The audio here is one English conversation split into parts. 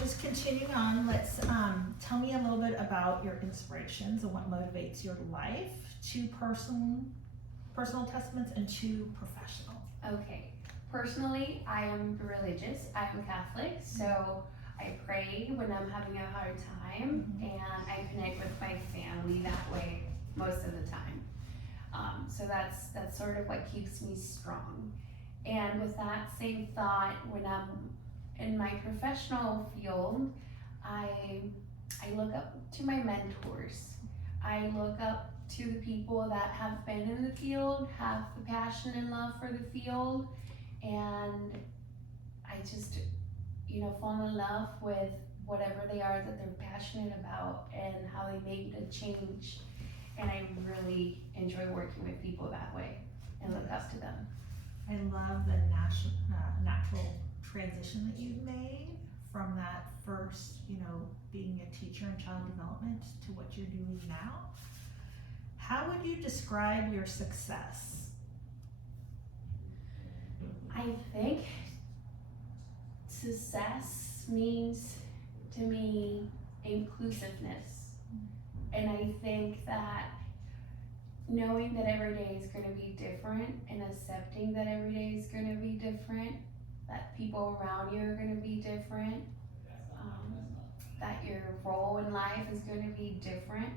just continuing on, let's tell me a little bit about your inspirations and what motivates your life, two personal testaments and two professional. Okay. Personally, I am religious. I'm Catholic, so I pray when I'm having a hard time, and I connect with my family that way most of the time. So that's sort of what keeps me strong. And with that same thought, when I'm in my professional field, I look up to my mentors. I look up to the people that have been in the field, have the passion and love for the field, and I just, fall in love with whatever they are that they're passionate about and how they make a change. And I really enjoy working with people that way and look up to them. I love the natural transition that you've made from that first, being a teacher in child development to what you're doing now. How would you describe your success? I think success means to me inclusiveness. And I think that knowing that every day is going to be different and accepting that every day is going to be different, that people around you are going to be different, that your role in life is going to be different,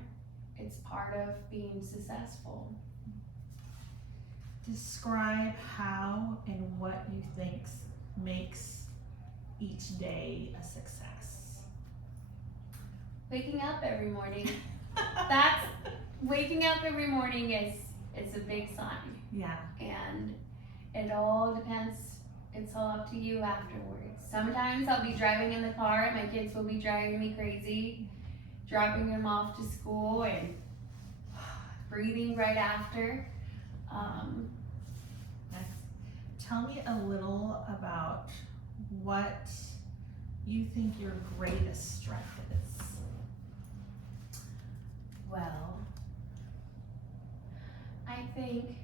it's part of being successful. Describe how and what you think makes each day a success. Waking up every morning. Waking up every morning is a big sign. Yeah. And it all depends. It's all up to you afterwards. Sometimes I'll be driving in the car and my kids will be driving me crazy, dropping them off to school and breathing right after. Tell me a little about what you think your greatest strength is. Well, I think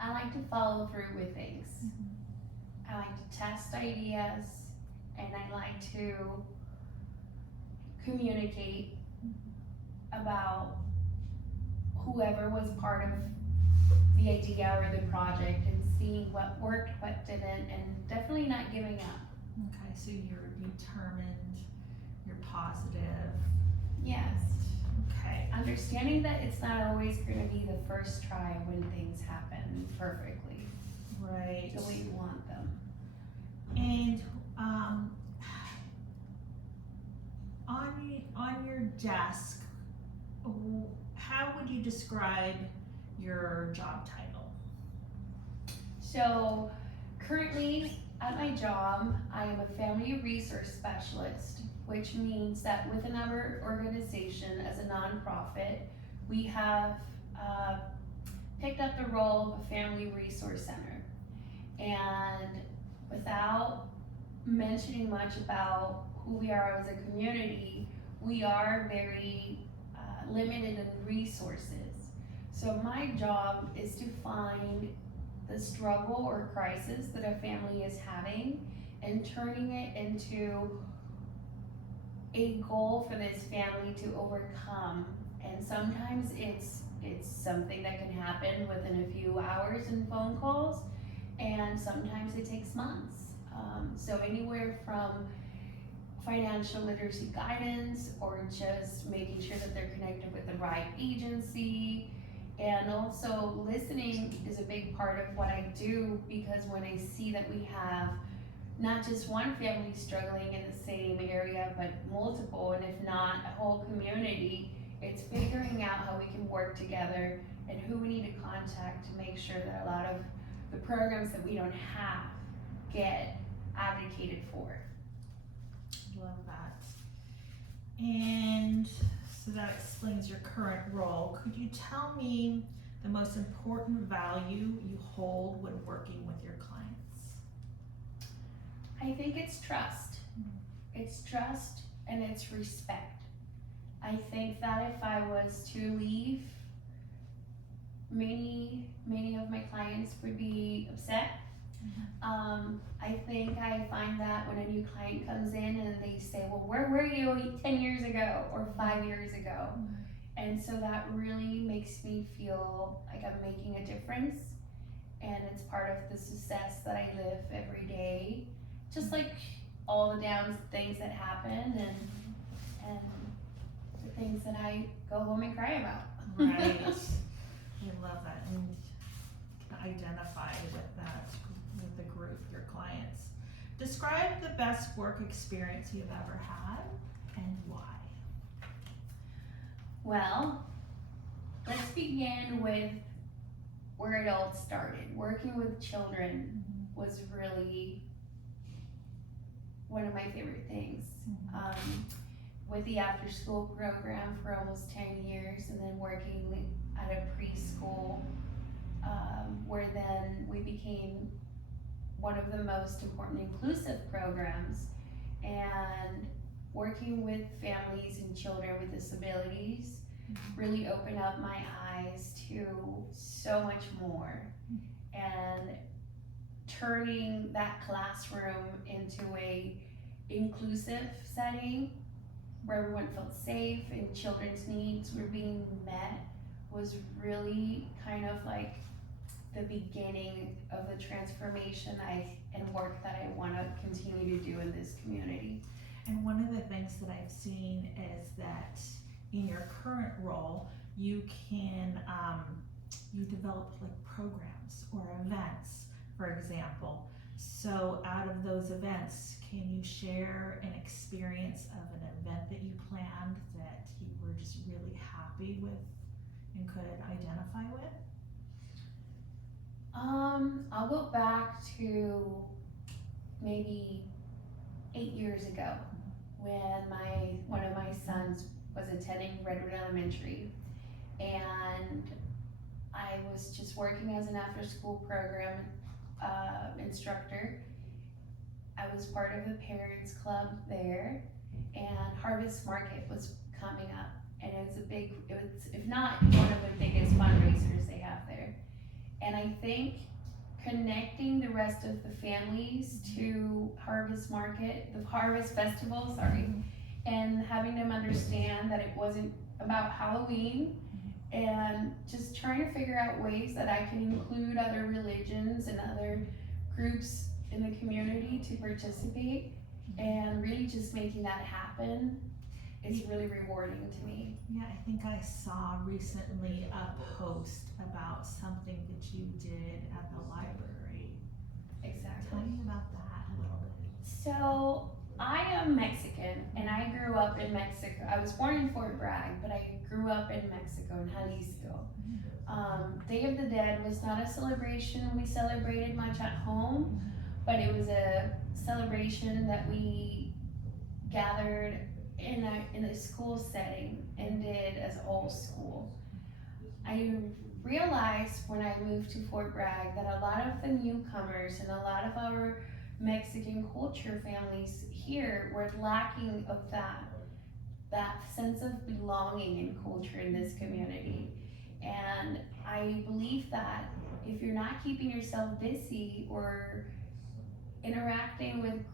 I like to follow through with things. I like to test ideas, and I like to communicate about whoever was part of the idea or the project and seeing what worked, what didn't, and definitely not giving up. Okay, so you're determined, you're positive. Yes. Okay. Understanding that it's not always going to be the first try when things happen perfectly. Right. The way you want them. And on your desk, how would you describe your job title? So currently at my job, I am a family resource specialist, which means that within our organization as a nonprofit, we have picked up the role of a family resource center. And without mentioning much about who we are as a community, we are very limited in resources. So my job is to find the struggle or crisis that a family is having and turning it into a goal for this family to overcome. And sometimes it's something that can happen within a few hours in phone calls, and sometimes it takes months. So anywhere from financial literacy guidance or just making sure that they're connected with the right agency. And also listening is a big part of what I do, because when I see that we have not just one family struggling in the same area, but multiple, and if not a whole community, it's figuring out how we can work together and who we need to contact to make sure that a lot of the programs that we don't have get advocated for. Love that. And so that explains your current role. Could you tell me the most important value you hold when working with your clients? I think it's trust. It's trust and it's respect. I think that if I was to leave, many of my clients would be upset I think I find that when a new client comes in and they say, well, where were you 10 years ago or 5 years ago? And so that really makes me feel like I'm making a difference, and it's part of the success that I live every day. Just like all the down things that happen and the things that I go home and cry about. Right. I love that, and can identify with that, with the group, your clients. Describe the best work experience you've ever had and why. Well, let's begin with where it all started. Working with children was really one of my favorite things. With the after school program for almost 10 years, and then working at a preschool, where then we became one of the most important inclusive programs, and working with families and children with disabilities really opened up my eyes to so much more, and turning that classroom into a inclusive setting where everyone felt safe and children's needs were being met was really kind of like the beginning of the transformation and work that I want to continue to do in this community. And one of the things that I've seen is that in your current role, you can, you develop like programs or events, for example. So out of those events, can you share an experience of an event that you planned that you were just really happy with and could identify with? I'll go back to maybe 8 years ago when one of my sons was attending Redwood Elementary, and I was just working as an after school program instructor. I was part of the parents club there, and Harvest Market was coming up, and it was if not one of the biggest fundraisers they have there. And I think connecting the rest of the families to Harvest Market, the Harvest Festival, and having them understand that it wasn't about Halloween, and just trying to figure out ways that I can include other religions and other groups in the community to participate, and really just making that happen is really rewarding to me. Yeah, I think I saw recently a post about something that you did at the library. Exactly. Tell me about that a little bit. So I am Mexican, and I grew up in Mexico. I was born in Fort Bragg, but I grew up in Mexico, in Jalisco. Day of the Dead was not a celebration we celebrated much at home, but it was a celebration that we gathered in a school setting and did as a whole school. I realized when I moved to Fort Bragg that a lot of the newcomers and a lot of our Mexican culture families here were lacking of that sense of belonging and culture in this community. And I believe that if you're not keeping yourself busy or interacting with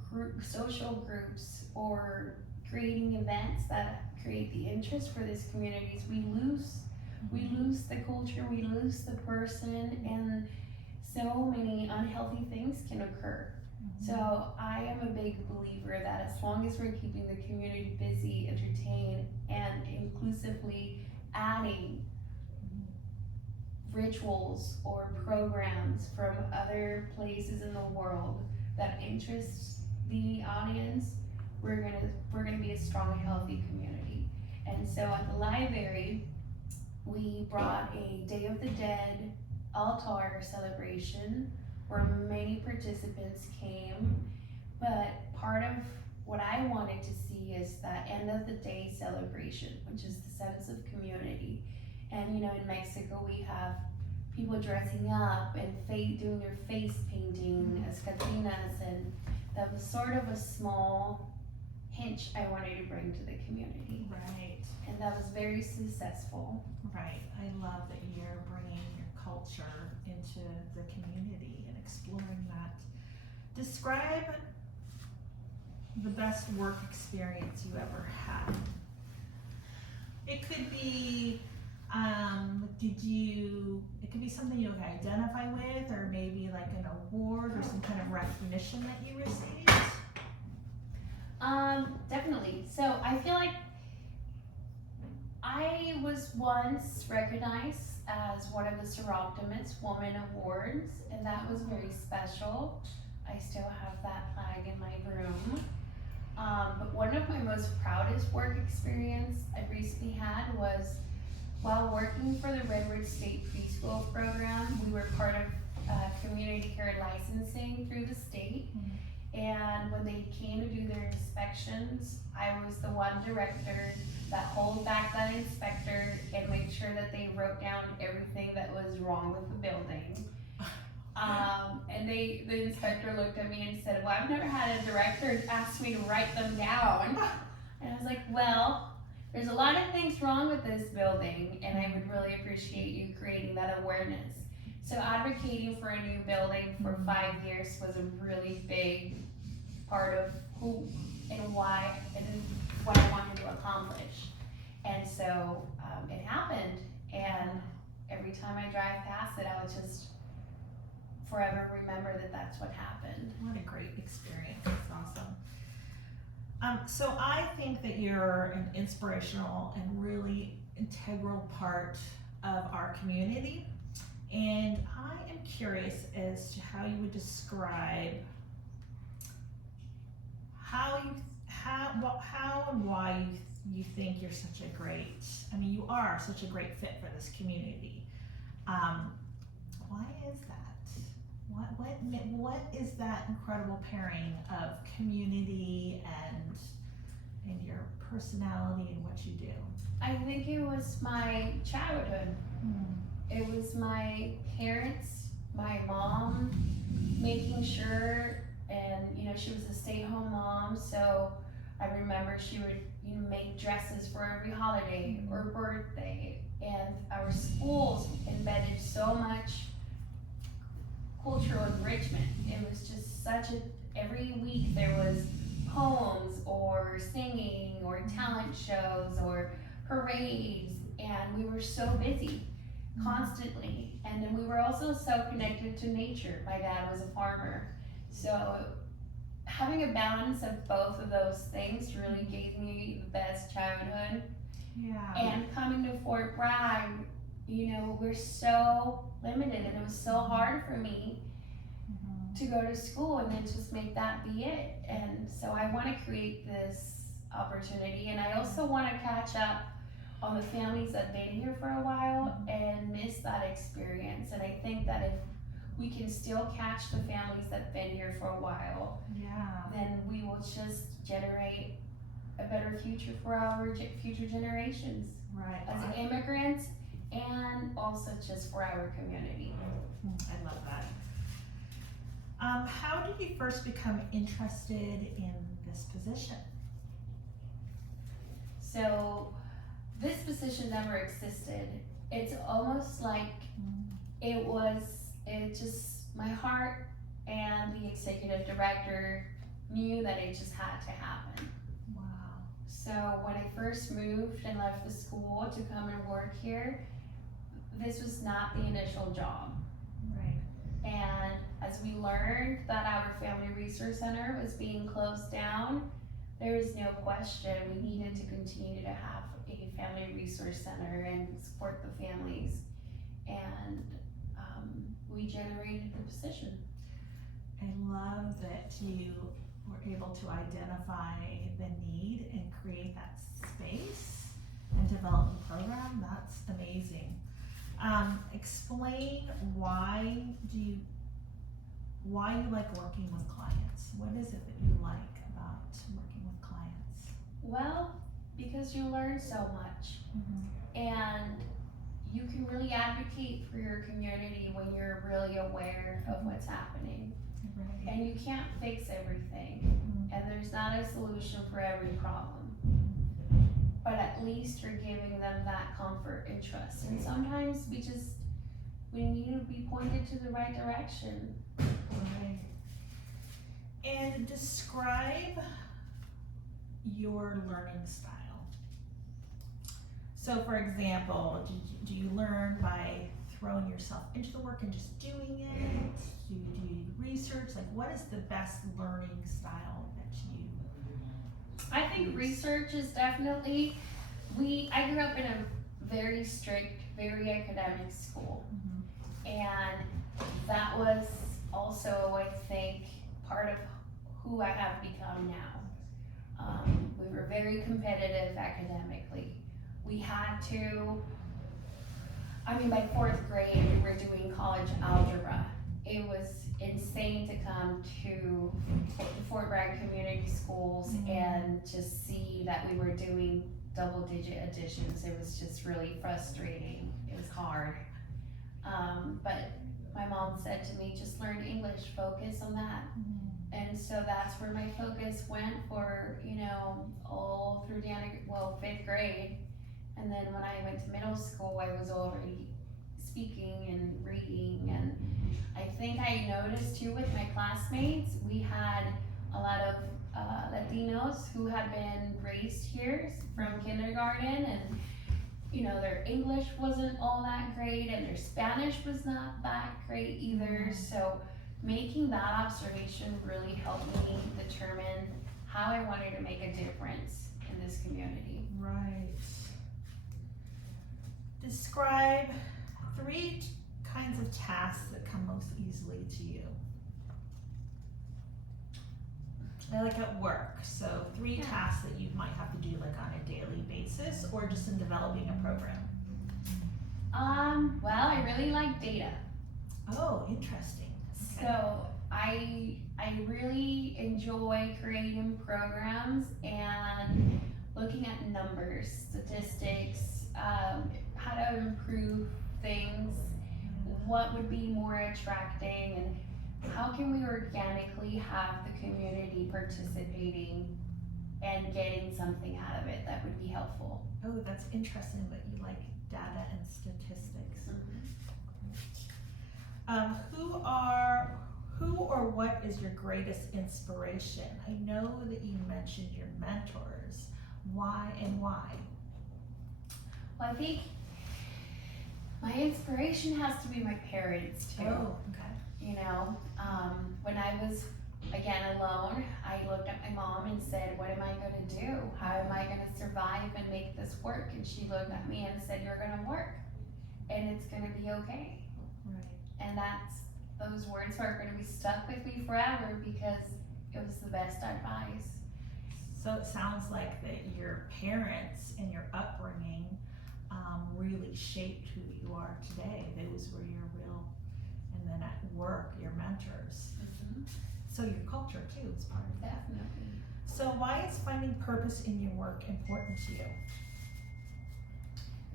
social groups or creating events that create the interest for these communities, we lose the culture, we lose the person, and so many unhealthy things can occur. So I am a big believer that as long as we're keeping the community busy, entertained, and inclusively adding rituals or programs from other places in the world that interests the audience, we're gonna be a strong, healthy community. And so at the library, we brought a Day of the Dead altar celebration where many participants came, but part of what I wanted to see is that end of the day celebration, which is the sense of community. And you know, in Mexico we have people dressing up and doing their face painting as Catrinas, and that was sort of a small hint I wanted to bring to the community. Right. And that was very successful. Right. I love that you're bringing your culture into the community and exploring that. Describe the best work experience you ever had. It could be, it could be something you identify with, or maybe like an award or some kind of recognition that you received. Definitely. So I feel like I was once recognized as one of the Seroptimus Woman Awards, and that was very special. I still have that flag in my room. But one of my most proudest work experience I recently had was while working for the Redwood State Preschool Program. We were part of community care licensing through the state. And when they came to do their inspections, I was the one director that held back that inspector and made sure that they wrote down everything that was wrong with the building. And the inspector looked at me and said, well, I've never had a director ask me to write them down. And I was like, well, there's a lot of things wrong with this building, and I would really appreciate you creating that awareness. So advocating for a new building for 5 years was a really big part of who and why and what I wanted to accomplish. And so it happened, and every time I drive past it, I would just forever remember that that's what happened. What a great experience. That's awesome. So I think that you're an inspirational and really integral part of our community. And I am curious as to how you would describe how and why you think you're such a great, you are such a great fit for this community. Why is that? What is that incredible pairing of community and your personality and what you do? I think it was my childhood. It was my parents, my mom, making sure, and she was a stay-at-home mom, so I remember she would make dresses for every holiday or birthday, and our schools embedded so much cultural enrichment. It was just every week there was poems or singing or talent shows or parades, and we were so busy constantly. And then we were also so connected to nature. My dad was a farmer, so having a balance of both of those things really gave me the best childhood. Yeah. And coming to Fort Bragg, we're so limited, and it was so hard for me to go to school and then just make that be it. And so I want to create this opportunity, and I also want to catch up on the families that have been here for a while and miss that experience. And I think that if we can still catch the families that have been here for a while, then we will just generate a better future for our future generations. Right. As immigrants, and also just for our community. I love that. How did you first become interested in this position? So this position never existed. It's almost like my heart and the executive director knew that it just had to happen. Wow. So when I first moved and left the school to come and work here, this was not the initial job. Right. And as we learned that our Family Resource Center was being closed down, there was no question we needed to continue to have a Family Resource Center and support the families. And we generated the position. I love that you were able to identify the need and create that space and develop the program. That's amazing. Explain why you like working with clients. What is it that you like about working with clients? Well, because you learn so much, and you can really advocate for your community when you're really aware of what's happening. Right. And you can't fix everything, and there's not a solution for every problem. But at least you're giving them that comfort and trust. And sometimes we need to be pointed to the right direction. Right. And describe your learning style. So for example, do you learn by throwing yourself into the work and just doing it? Do you research? Like, what is the best learning style that you I think research is definitely, I grew up in a very strict, very academic school. And that was also, I think, part of who I have become now. We were very competitive academically. We had to, by 4th grade, we were doing college algebra. It was insane to come to the Fort Bragg Community Schools and to see that we were doing double-digit additions. It was just really frustrating. It was hard. But my mom said to me, just learn English, focus on that. And so that's where my focus went for, all through 5th grade. And then when I went to middle school, I was already speaking and reading. And I think I noticed too with my classmates, we had a lot of Latinos who had been raised here from kindergarten, and their English wasn't all that great and their Spanish was not that great either. So making that observation really helped me determine how I wanted to make a difference in this community. Right. Describe 3 kinds of tasks that come most easily to you. Like at work, so 3 tasks that you might have to do like on a daily basis or just in developing a program. Well, I really like data. Oh, interesting. Okay. So I really enjoy creating programs and looking at numbers, statistics, how to improve things, what would be more attracting, and how can we organically have the community participating and getting something out of it that would be helpful. Oh, that's interesting that you like data and statistics. Who or what is your greatest inspiration? I know that you mentioned your mentors. Why and why? Well, I think my inspiration has to be my parents too. Oh, okay. When I was, again, alone, I looked at my mom and said, what am I gonna do? How am I gonna survive and make this work? And she looked at me and said, you're gonna work and it's gonna be okay. Right. And those words are gonna be stuck with me forever because it was the best advice. So it sounds like that your parents and your upbringing really shaped who you are today. Those were your real, and then at work, your mentors. So your culture too is part of that. Definitely. So why is finding purpose in your work important to you?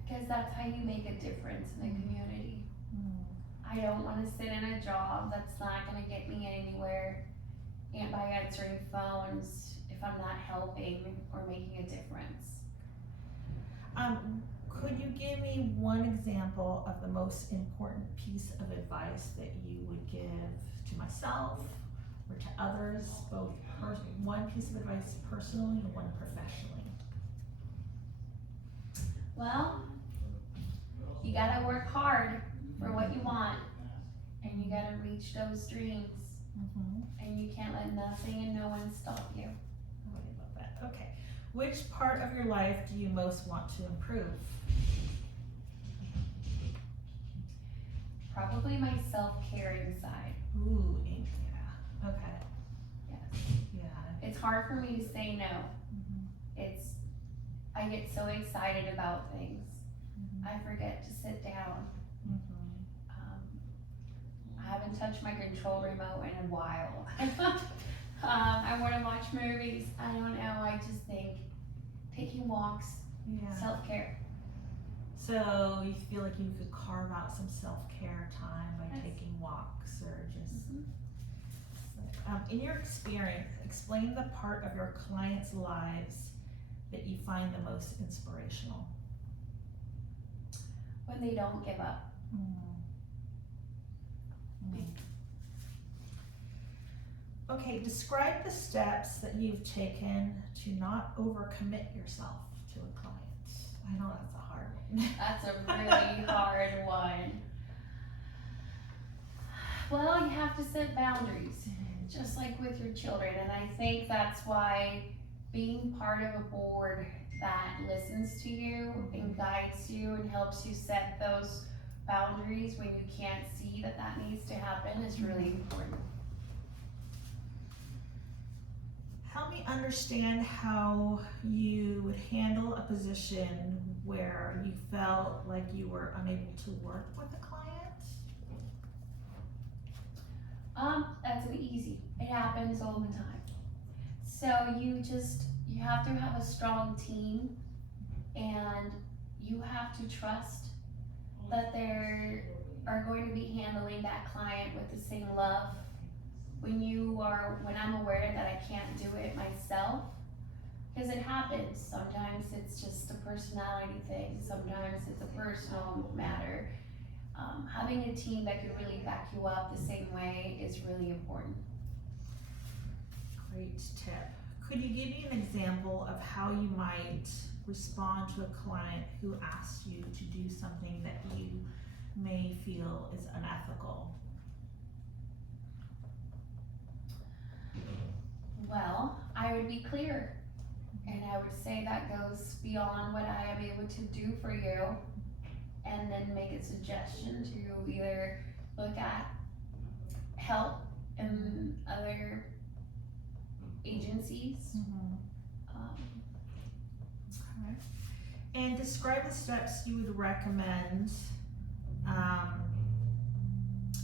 Because that's how you make a difference in the community. I don't want to sit in a job that's not going to get me anywhere, and by answering phones if I'm not helping or making a difference. Could you give me one example of the most important piece of advice that you would give to myself or to others, both one piece of advice personally and one professionally? Well, you gotta work hard for what you want, and you gotta reach those dreams, and you can't let nothing and no one stop you. Oh, I love that. Okay. Which part of your life do you most want to improve? Probably my self-caring side. Ooh, yeah. Okay. Yes. Yeah. It's hard for me to say no. I get so excited about things. I forget to sit down. I haven't touched my control remote in a while. I want to watch movies. I don't know. I just think taking walks, Yeah. self-care. So you feel like you could carve out some self-care time by Yes. taking walks or just, in your experience, explain the part of your clients' lives that you find the most inspirational. When they don't give up. Okay, describe the steps that you've taken to not overcommit yourself to a client. I know that's a hard one. That's a really hard one. Well, you have to set boundaries, just like with your children, and I think that's why being part of a board that listens to you and guides you and helps you set those boundaries when you can't see that that needs to happen is really important. Help me understand how you would handle a position where you felt like you were unable to work with a client. That's an easy. It happens all the time. So you have to have a strong team, and you have to trust that they are going to be handling that client with the same love. When I'm aware that I can't do it myself, because it happens. Sometimes it's just a personality thing. Sometimes it's a personal matter. Having a team that can really back you up the same way is really important. Great tip. Could you give me an example of how you might respond to a client who asks you to do something that you may feel is unethical? Well, I would be clear, and I would say that goes beyond what I am able to do for you, and then make a suggestion to either look at help in other agencies. Alright. And describe the steps you would recommend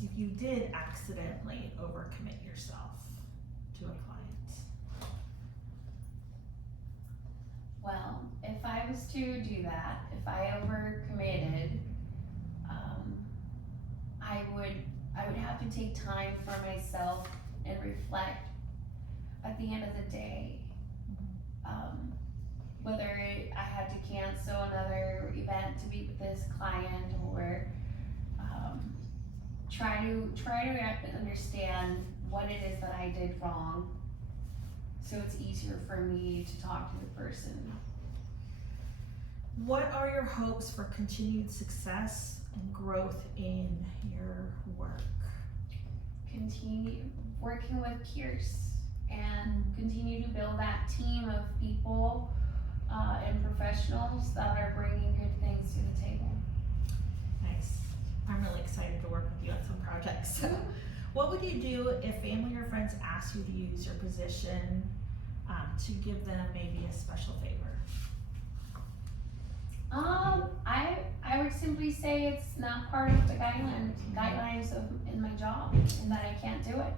if you did accidentally overcommit yourself to a client. Well, if I was to do that, if I overcommitted, I would have to take time for myself and reflect at the end of the day, whether I had to cancel another event to be with this client, or try to understand what it is that I did wrong, so it's easier for me to talk to the person. What are your hopes for continued success and growth in your work? Continue working with peers and continue to build that team of people and professionals that are bringing good things to the table. Nice. I'm really excited to work with you on some projects. What would you do if family or friends asked you to use your position to give them maybe a special favor? I would simply say it's not part of the guidelines of in my job, and that I can't do it.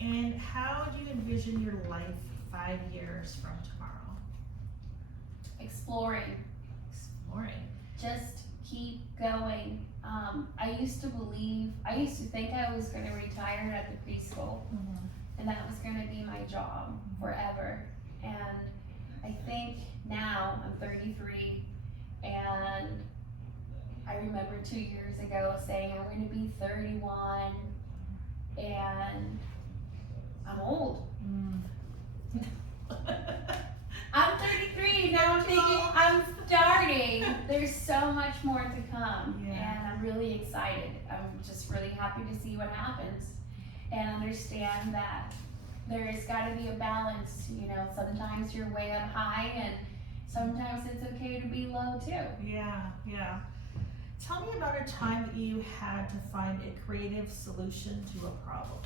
And how do you envision your life 5 years from tomorrow? Exploring. Just keep going. I used to think I was gonna retire at the preschool, and that was gonna be my job forever. And I think now I'm 33, and I remember 2 years ago saying I'm going to be 31, and I'm old. I'm 33, now I'm thinking I'm starting. There's so much more to come, and I'm really excited. I'm just really happy to see what happens and understand that there's got to be a balance. Sometimes you're way up high, and sometimes it's okay to be low too. Yeah. Tell me about a time that you had to find a creative solution to a problem.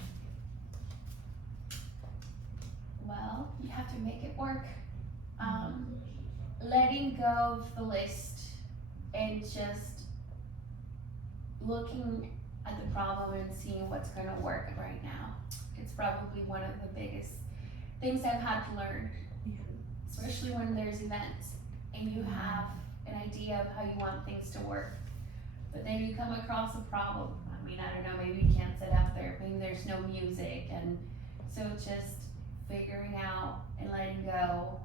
Well, you have to make it work. Letting go of the list and just looking at the problem and seeing what's going to work right now. It's probably one of the biggest things I've had to learn, especially when there's events and you have an idea of how you want things to work, but then you come across a problem. I don't know, maybe you can't sit up there, maybe there's no music, and so just figuring out and letting go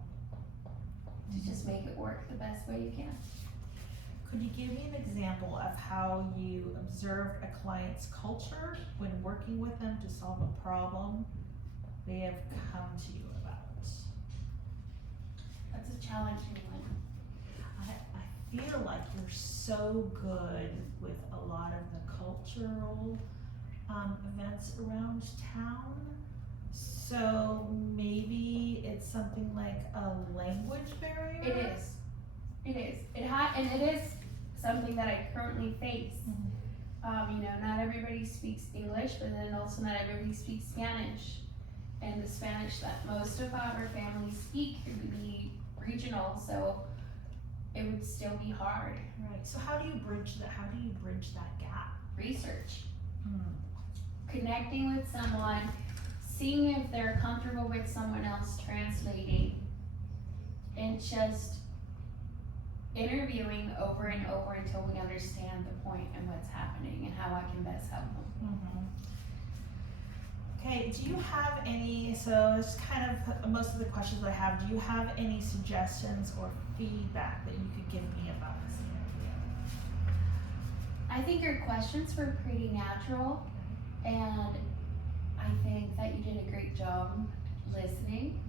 to just make it work the best way you can. Could you give me an example of how you observed a client's culture when working with them to solve a problem they have come to you about? That's a challenging one. I feel like you're so good with a lot of the cultural events around town. So maybe it's something like a language barrier? It is. It is. And it is something that I currently face. You know, not everybody speaks English, but then also not everybody speaks Spanish. And the Spanish that most of our families speak would be regional, so it would still be hard. Right, so how do you bridge that gap? Research. Connecting with someone, seeing if they're comfortable with someone else translating, and just interviewing over and over until we understand the point and what's happening and how I can best help them. Okay, do you have any, so it's kind of most of the questions I have, do you have any suggestions or feedback that you could give me about this interview? I think your questions were pretty natural, and I think that you did a great job listening.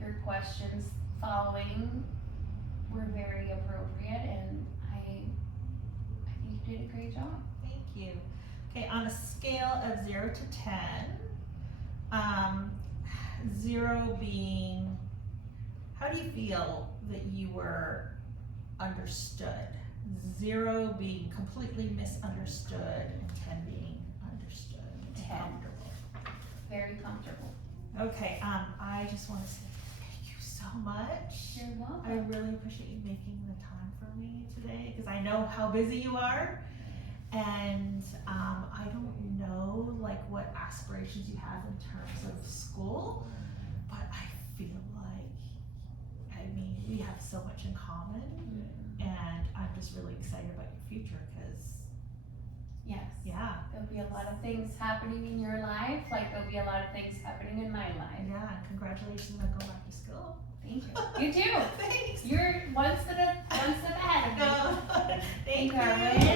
Your questions following were very appropriate, and I think you did a great job. Thank you. Okay, on a scale of 0 to 10, 0 being, how do you feel that you were understood? 0 being completely misunderstood, and 10 being understood and 10. comfortable. Very comfortable. Okay, I just want to say thank you so much. You're welcome. I really appreciate you making the time for me today, because I know how busy you are. And I don't know like what aspirations you have in terms of school, but I feel like, I mean, we have so much in common, and I'm just really excited about your future, because Yes. yeah, There'll be a lot of things happening in your life, like there'll be a lot of things happening in my life. yeah, congratulations on going back to school. Thank you. You too. Thanks. You're one step ahead of me. No, thank Thank you, you. Arwen.